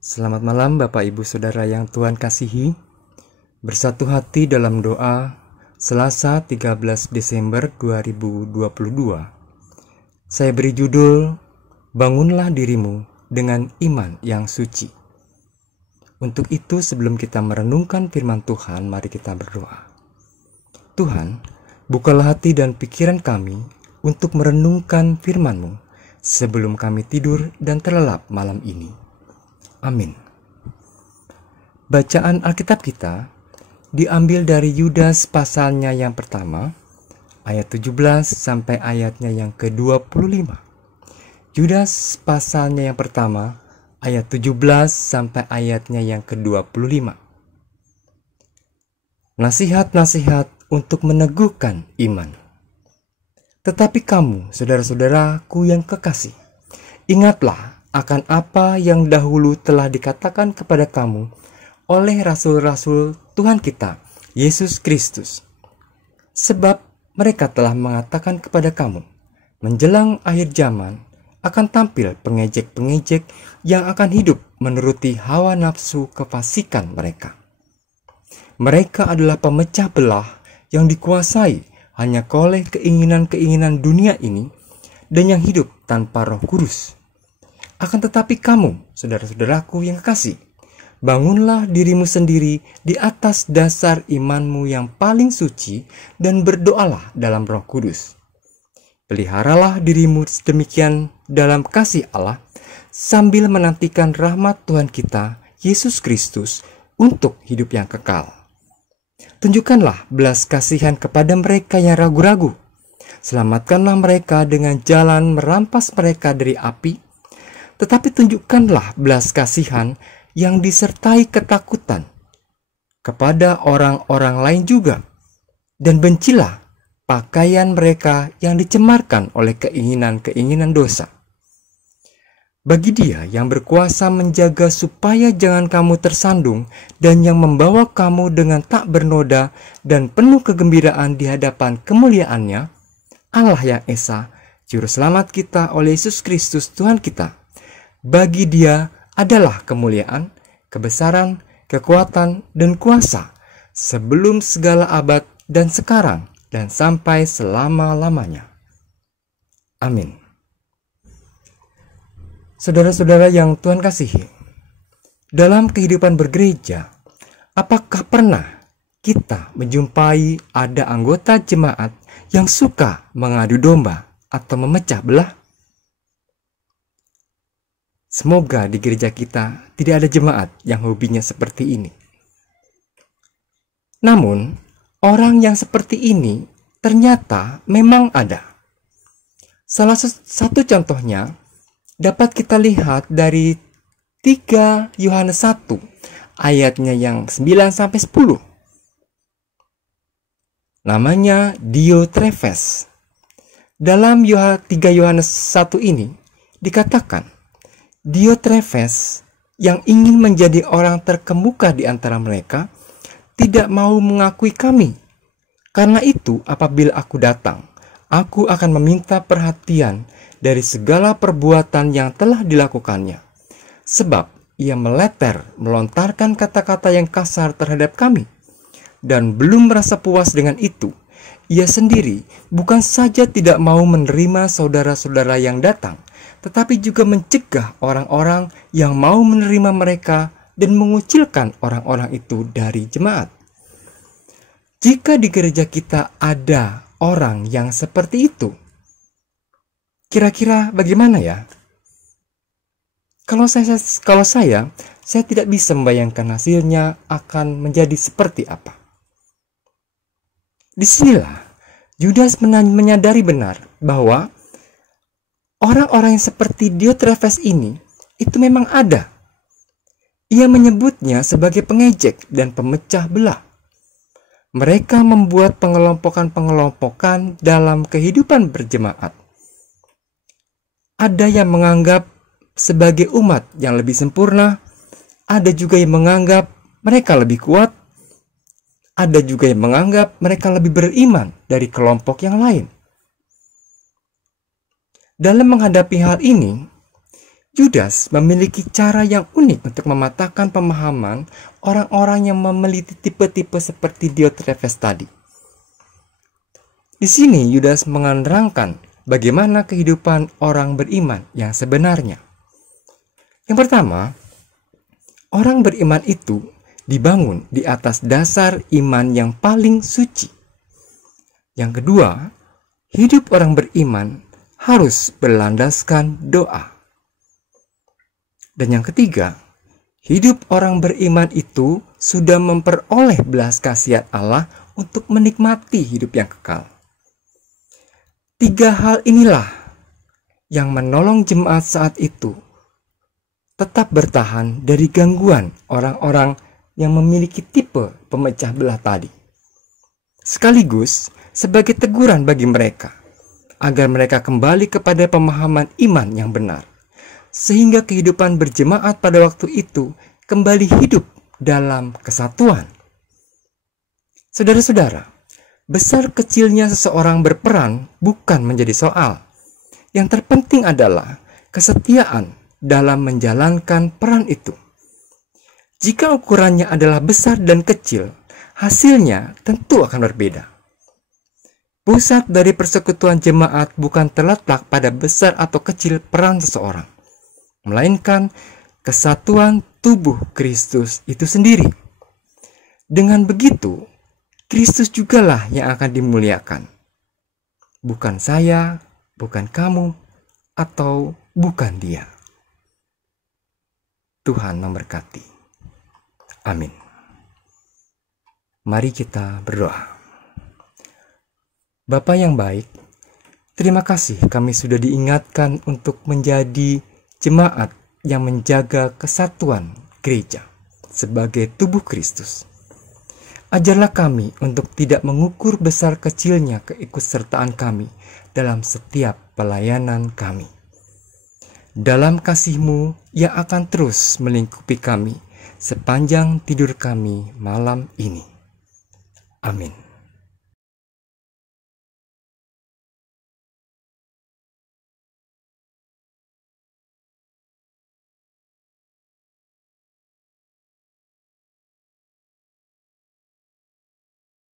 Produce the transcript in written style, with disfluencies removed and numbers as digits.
Selamat malam Bapak Ibu Saudara yang Tuhan kasihi. Bersatu hati dalam doa Selasa 13 Desember 2022. Saya beri judul Bangunlah dirimu dengan iman yang suci. Untuk itu sebelum kita merenungkan firman Tuhan, mari kita berdoa. Tuhan, bukalah hati dan pikiran kami untuk merenungkan firman-Mu sebelum kami tidur dan terlelap malam ini. Amin. Bacaan Alkitab kita diambil dari Yudas pasalnya yang pertama, ayat 17 sampai ayatnya yang ke-25. Yudas pasalnya yang pertama, ayat 17 sampai ayatnya yang ke-25. Nasihat-nasihat untuk meneguhkan iman. Tetapi kamu, saudara-saudaraku yang kekasih, ingatlah akan apa yang dahulu telah dikatakan kepada kamu oleh rasul-rasul Tuhan kita, Yesus Kristus. Sebab mereka telah mengatakan kepada kamu, menjelang akhir zaman akan tampil pengejek-pengejek yang akan hidup menuruti hawa nafsu kefasikan mereka. Mereka adalah pemecah belah yang dikuasai hanya oleh keinginan-keinginan dunia ini dan yang hidup tanpa Roh Kudus. Akan tetapi kamu, saudara-saudaraku yang kekasih, bangunlah dirimu sendiri di atas dasar imanmu yang paling suci dan berdoalah dalam Roh Kudus. Peliharalah dirimu demikian dalam kasih Allah sambil menantikan rahmat Tuhan kita, Yesus Kristus, untuk hidup yang kekal. Tunjukkanlah belas kasihan kepada mereka yang ragu-ragu. Selamatkanlah mereka dengan jalan merampas mereka dari api, tetapi tunjukkanlah belas kasihan yang disertai ketakutan kepada orang-orang lain juga, dan bencilah pakaian mereka yang dicemarkan oleh keinginan-keinginan dosa. Bagi Dia yang berkuasa menjaga supaya jangan kamu tersandung dan yang membawa kamu dengan tak bernoda dan penuh kegembiraan di hadapan kemuliaan-Nya, Allah yang Esa, Juru Selamat kita oleh Yesus Kristus Tuhan kita. Bagi Dia adalah kemuliaan, kebesaran, kekuatan, dan kuasa sebelum segala abad dan sekarang dan sampai selama-lamanya. Amin. Saudara-saudara yang Tuhan kasihi, dalam kehidupan bergereja, apakah pernah kita menjumpai ada anggota jemaat yang suka mengadu domba atau memecah belah? Semoga di gereja kita tidak ada jemaat yang hobinya seperti ini. Namun, orang yang seperti ini ternyata memang ada. Salah satu contohnya dapat kita lihat dari 3 Yohanes 1 ayatnya yang 9-10. Namanya Diotrefes. Dalam 3 Yohanes 1 ini dikatakan, Diotrefes yang ingin menjadi orang terkemuka di antara mereka tidak mau mengakui kami. Karena itu apabila aku datang, aku akan meminta perhatian dari segala perbuatan yang telah dilakukannya. Sebab ia melontarkan kata-kata yang kasar terhadap kami. Dan belum merasa puas dengan itu, ia sendiri bukan saja tidak mau menerima saudara-saudara yang datang, tetapi juga mencegah orang-orang yang mau menerima mereka dan mengucilkan orang-orang itu dari jemaat. Jika di gereja kita ada orang yang seperti itu, kira-kira bagaimana ya? Kalau saya tidak bisa membayangkan hasilnya akan menjadi seperti apa. Disinilah Yudas menyadari benar bahwa orang-orang yang seperti Diotrefes ini itu memang ada. Ia menyebutnya sebagai pengejek dan pemecah belah. Mereka membuat pengelompokan-pengelompokan dalam kehidupan berjemaat. Ada yang menganggap sebagai umat yang lebih sempurna, ada juga yang menganggap mereka lebih kuat, ada juga yang menganggap mereka lebih beriman dari kelompok yang lain. Dalam menghadapi hal ini, Yudas memiliki cara yang unik untuk mematahkan pemahaman orang-orang yang memiliki tipe-tipe seperti Diotrephes tadi. Di sini Yudas menerangkan bagaimana kehidupan orang beriman yang sebenarnya. Yang pertama, orang beriman itu dibangun di atas dasar iman yang paling suci. Yang kedua, hidup orang beriman harus berlandaskan doa. Dan yang ketiga, hidup orang beriman itu sudah memperoleh belas kasihan Allah untuk menikmati hidup yang kekal. 3 hal inilah yang menolong jemaat saat itu tetap bertahan dari gangguan orang-orang yang memiliki tipe pemecah belah tadi. Sekaligus sebagai teguran bagi mereka, agar mereka kembali kepada pemahaman iman yang benar, sehingga kehidupan berjemaat pada waktu itu kembali hidup dalam kesatuan. Saudara-saudara, besar kecilnya seseorang berperan bukan menjadi soal. Yang terpenting adalah kesetiaan dalam menjalankan peran itu. Jika ukurannya adalah besar dan kecil, hasilnya tentu akan berbeda. Pusat dari persekutuan jemaat bukan terletak pada besar atau kecil peran seseorang, melainkan kesatuan tubuh Kristus itu sendiri. Dengan begitu, Kristus jugalah yang akan dimuliakan. Bukan saya, bukan kamu, atau bukan dia. Tuhan memberkati. Amin. Mari kita berdoa. Bapa yang baik, terima kasih kami sudah diingatkan untuk menjadi jemaat yang menjaga kesatuan gereja sebagai tubuh Kristus. Ajarlah kami untuk tidak mengukur besar kecilnya keikutsertaan kami dalam setiap pelayanan kami. Dalam kasih-Mu yang akan terus melingkupi kami sepanjang tidur kami malam ini. Amin.